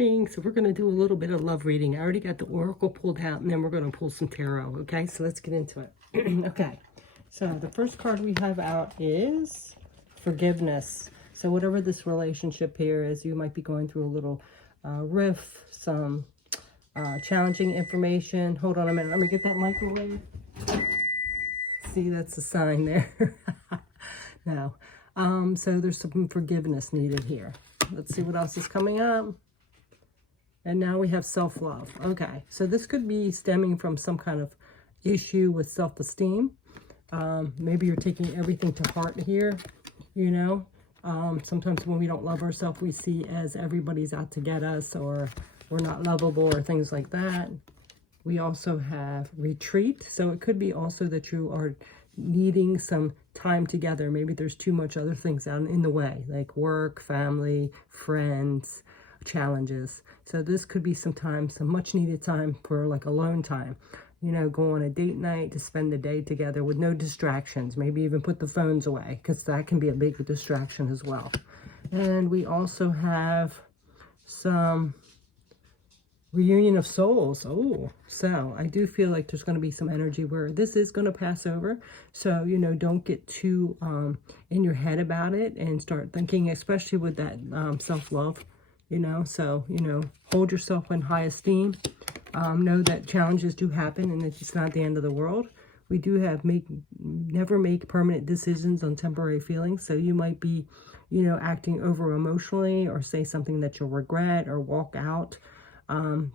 morning. So we're going to do a little bit of love reading. I already got the oracle pulled out, and then we're going to pull some tarot. Okay, so let's get into it. Okay, so the first card we have out is forgiveness. So whatever this relationship here is, you might be going through a little riff, some challenging information. Hold on a minute. Let me get that microwave. See, that's a sign there. Now, so there's some forgiveness needed here. Let's see what else is coming up. And now we have self-love. Okay, so this could be stemming from some kind of issue with self-esteem. Maybe you're taking everything to heart here, you know. Sometimes when we don't love ourselves, we see as everybody's out to get us, or we're not lovable, or things like that. We also have retreat. So it could be also that you are needing some time together. Maybe there's too much other things out in the way, like work, family, friends, challenges. So this could be some time, some much needed time for like alone time. You know, go on a date night to spend the day together with no distractions. Maybe even put the phones away, because that can be a big distraction as well. And we also have some reunion of souls. Oh, so I do feel like there's going to be some energy where this is going to pass over. So, you know, don't get too in your head about it and start thinking, especially with that self-love, you know. So, you know, hold yourself in high esteem. Know that challenges do happen and it's not the end of the world. We do have never make permanent decisions on temporary feelings. So you might be, you know, acting over emotionally, or say something that you'll regret, or walk out.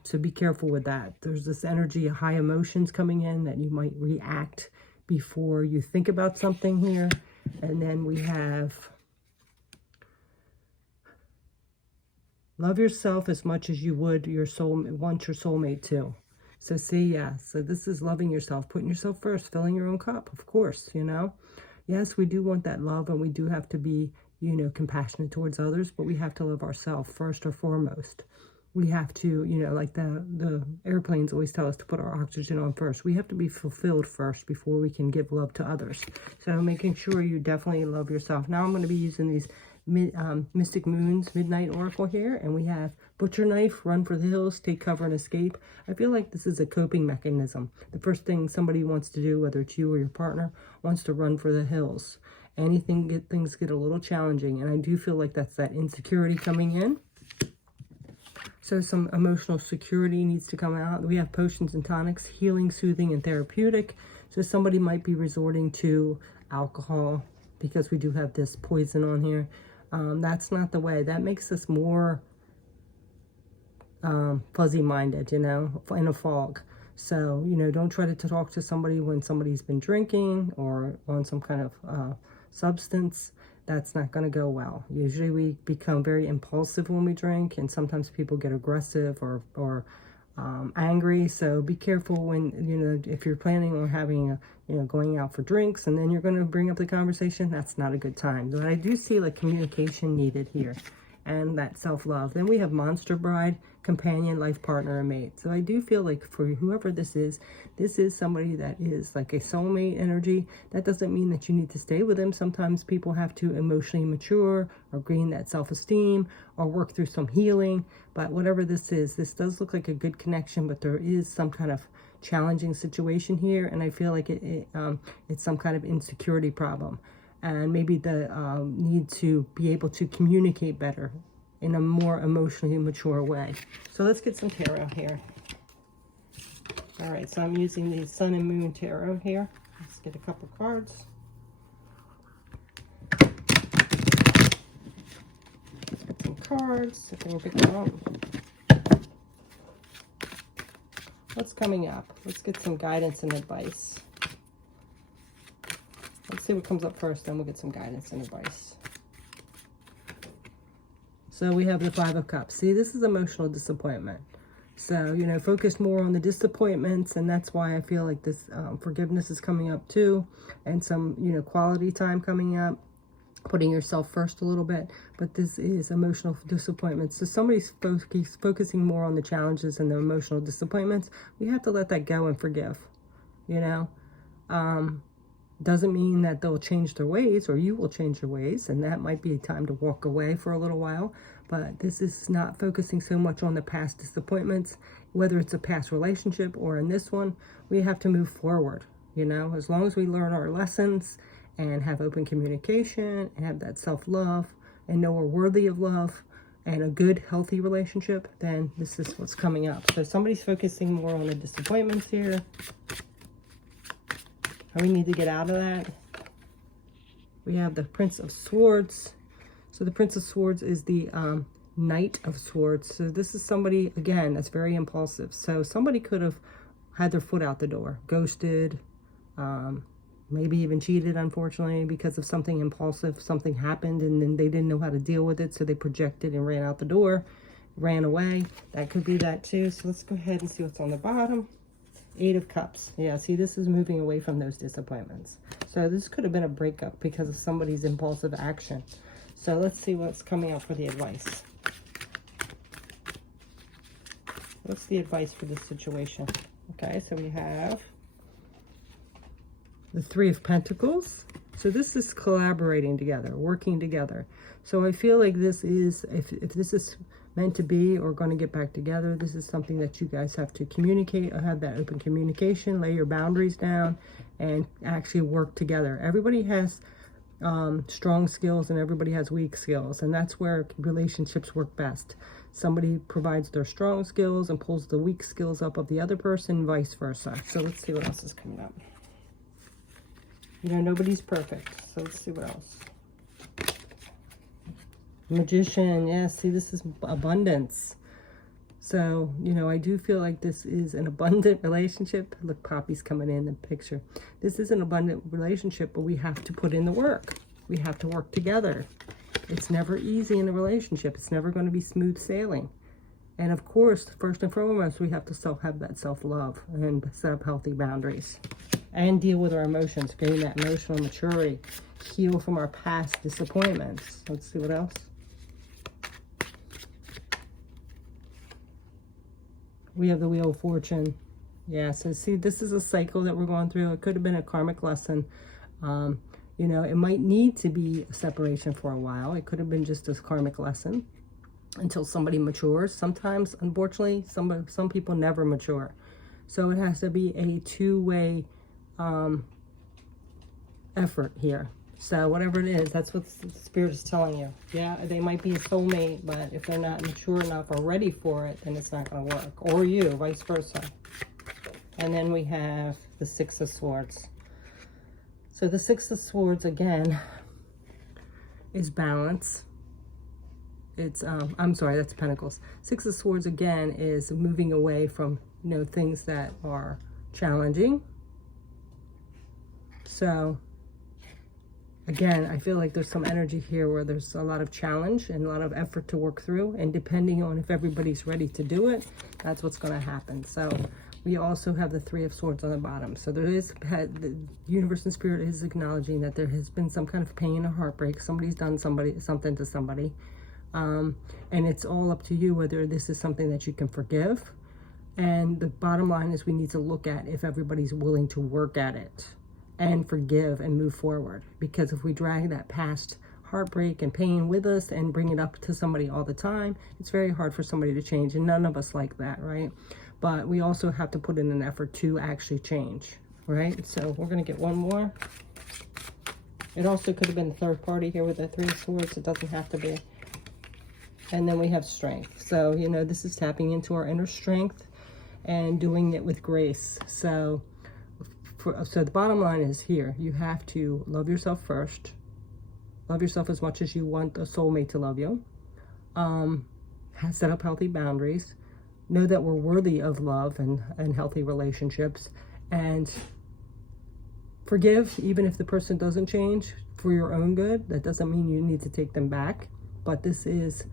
So be careful with that. There's this energy of high emotions coming in that you might react before you think about something here. And then we have love yourself as much as you would your want your soulmate too. So see, yeah, so this is loving yourself, putting yourself first, filling your own cup, of course, you know. Yes, we do want that love, and we do have to be, you know, compassionate towards others, but we have to love ourselves first or foremost. We have to, you know, like the airplanes always tell us to put our oxygen on first. We have to be fulfilled first before we can give love to others. So making sure you definitely love yourself. Now I'm going to be using these Mystic Moons Midnight Oracle here. And we have Butcher Knife, Run for the Hills, Take Cover and Escape. I feel like this is a coping mechanism. The first thing somebody wants to do, whether it's you or your partner, wants to run for the hills. Things get a little challenging. And I do feel like that's that insecurity coming in. So some emotional security needs to come out. We have potions and tonics, healing, soothing, and therapeutic. So somebody might be resorting to alcohol, because we do have this poison on here. That's not the way. That makes us more fuzzy-minded, you know, in a fog. So, you know, don't try to talk to somebody when somebody's been drinking or on some kind of substance. That's not going to go well. Usually we become very impulsive when we drink, and sometimes people get aggressive or angry. So be careful when, you know, if you're planning on having you know, going out for drinks, and then you're going to bring up the conversation, that's not a good time. But I do see like communication needed here, and that self-love. Then we have Monster Bride, Companion, Life Partner, and Mate. So I do feel like for whoever this is somebody that is like a soulmate energy. That doesn't mean that you need to stay with them. Sometimes people have to emotionally mature, or gain that self-esteem, or work through some healing. But whatever this is, this does look like a good connection, but there is some kind of challenging situation here, and I feel like it's some kind of insecurity problem. And maybe the need to be able to communicate better in a more emotionally mature way. So let's get some tarot here. All right, so I'm using the Sun and Moon Tarot here. Let's get a couple cards. Let's get some cards. I can pick them up. What's coming up? Let's get some guidance and advice. Let's see what comes up first, then we'll get some guidance and advice. So we have the Five of Cups. See, this is emotional disappointment. So, you know, focus more on the disappointments, and that's why I feel like this forgiveness is coming up too, and some, you know, quality time coming up, putting yourself first a little bit. But this is emotional disappointment. So somebody's focusing more on the challenges and the emotional disappointments. We have to let that go and forgive, you know. Doesn't mean that they'll change their ways, or you will change your ways, and that might be time to walk away for a little while. But this is not focusing so much on the past disappointments, whether it's a past relationship or in this one. We have to move forward, you know, as long as we learn our lessons and have open communication and have that self-love and know we're worthy of love and a good, healthy relationship, then this is what's coming up. So somebody's focusing more on the disappointments here. And we need to get out of that. We have the Prince of Swords. So the Prince of Swords is the Knight of Swords. So this is somebody, again, that's very impulsive. So somebody could have had their foot out the door, ghosted, maybe even cheated, unfortunately, because of something impulsive. Something happened and then they didn't know how to deal with it, so they projected and ran out the door, ran away. That could be that too. So let's go ahead and see what's on the bottom. 8 of Cups. Yeah, see, this is moving away from those disappointments. So this could have been a breakup because of somebody's impulsive action. So let's see what's coming up for the advice. What's the advice for this situation? Okay, so we have the 3 of Pentacles. So this is collaborating together, working together. So I feel like this is, if this is meant to be or going to get back together, this is something that you guys have to communicate or have that open communication, lay your boundaries down, and actually work together. Everybody has strong skills and everybody has weak skills, and that's where relationships work best. Somebody provides their strong skills and pulls the weak skills up of the other person, vice versa. So let's see what else is coming up. You know, nobody's perfect, so let's see what else. Magician, yes, see, this is abundance. So, you know, I do feel like this is an abundant relationship. Look, Poppy's coming in the picture. This is an abundant relationship, but we have to put in the work. We have to work together. It's never easy in a relationship. It's never going to be smooth sailing. And of course, first and foremost, we have to have that self-love and set up healthy boundaries and deal with our emotions, gain that emotional maturity, heal from our past disappointments. Let's see what else. We have the Wheel of Fortune. Yeah, so see, this is a cycle that we're going through. It could have been a karmic lesson. You know, it might need to be a separation for a while. It could have been just a karmic lesson until somebody matures. Sometimes, unfortunately, some people never mature. So it has to be a two-way effort here. So whatever it is, that's what the Spirit is telling you. Yeah, they might be a soulmate, but if they're not mature enough or ready for it, then it's not going to work. Or you, vice versa. And then we have the 6 of Swords. So the 6 of Swords, again, is balance. It's, I'm sorry, that's Pentacles. 6 of Swords, again, is moving away from, you know, things that are challenging. So again, I feel like there's some energy here where there's a lot of challenge and a lot of effort to work through. And depending on if everybody's ready to do it, that's what's going to happen. So we also have the 3 of Swords on the bottom. So there is, the universe and Spirit is acknowledging that there has been some kind of pain or heartbreak. Somebody's done something to somebody. And it's all up to you whether this is something that you can forgive. And the bottom line is we need to look at if everybody's willing to work at it and forgive and move forward. Because if we drag that past heartbreak and pain with us and bring it up to somebody all the time, it's very hard for somebody to change, and none of us like that, right? But we also have to put in an effort to actually change, right? So we're going to get one more. It also could have been the third party here with the 3 of Swords. It doesn't have to be. And then we have strength. So, you know, this is tapping into our inner strength and doing it with grace. So the bottom line is here, you have to love yourself first. Love yourself as much as you want a soulmate to love you. Set up healthy boundaries. Know that we're worthy of love and healthy relationships. And forgive, even if the person doesn't change, for your own good. That doesn't mean you need to take them back. But this is,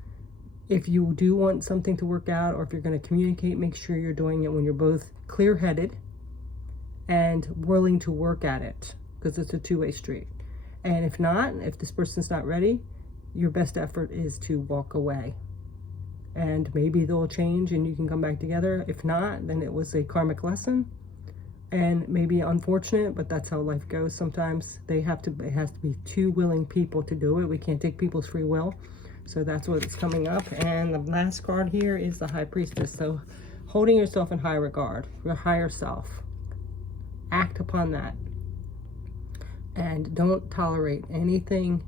if you do want something to work out, or if you're going to communicate, make sure you're doing it when you're both clear-headed and willing to work at it, because it's a two-way street. And if not, if this person's not ready, your best effort is to walk away. And maybe they'll change and you can come back together. If not, then it was a karmic lesson. And maybe unfortunate, but that's how life goes sometimes. It has to be two willing people to do it. We can't take people's free will. So that's what's coming up. And the last card here is the High Priestess. So holding yourself in high regard, your higher self. Act upon that. And don't tolerate anything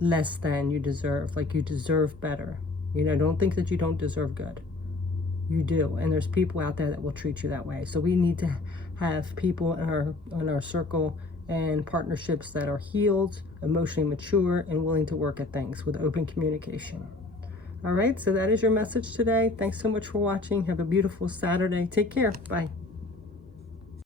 less than you deserve. Like, you deserve better. You know, don't think that you don't deserve good. You do. And there's people out there that will treat you that way. So we need to have people in our circle and partnerships that are healed, emotionally mature, and willing to work at things with open communication. All right, so that is your message today. Thanks so much for watching. Have a beautiful Saturday. Take care. Bye.